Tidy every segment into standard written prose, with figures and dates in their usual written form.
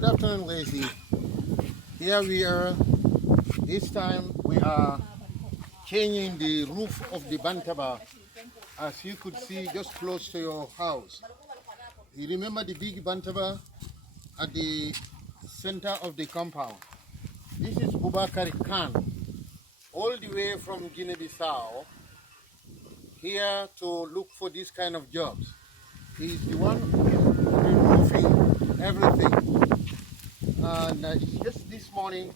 Good afternoon, Lazy. Here we are. This time we are changing the roof of the Bantaba, as you could see just close to your house. You remember the big Bantaba at the center of the compound? This is Bubakar Khan, all the way from Guinea-Bissau, here to look for this kind of jobs. He's the one removing everything. And it's just this morning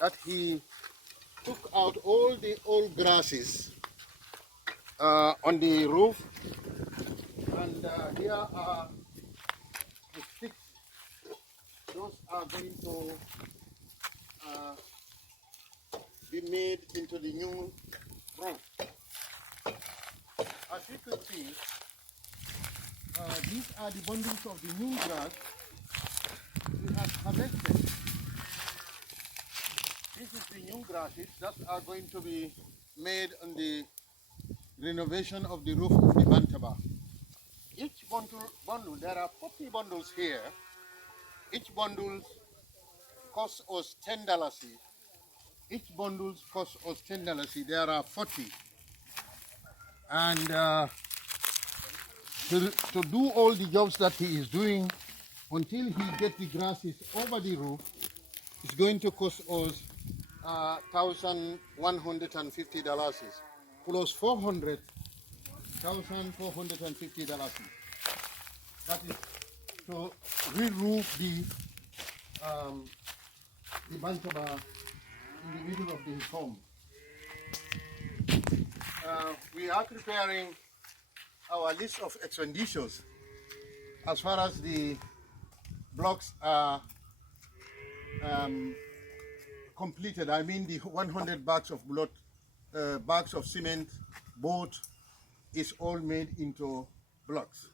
that he took out all the old grasses on the roof, and here are the sticks. Those are going to be made into the new roof. As you can see, these are the bundles of the new grass we have harvested. This is the new grasses that are going to be made on the renovation of the roof of the Bantaba. Each bundle, there are 40 bundles here. Each bundle costs us $10. Each bundle costs us $10. There are 40. And to do all the jobs that he is doing until he gets the grasses over the roof, it's going to cost us $1,150 plus $1,450. That is to re-roof the Bantaba in the middle of his home. We are preparing our list of expenditures as far as the blocks are completed. I mean, the 100 bags of bags of cement, board is all made into blocks.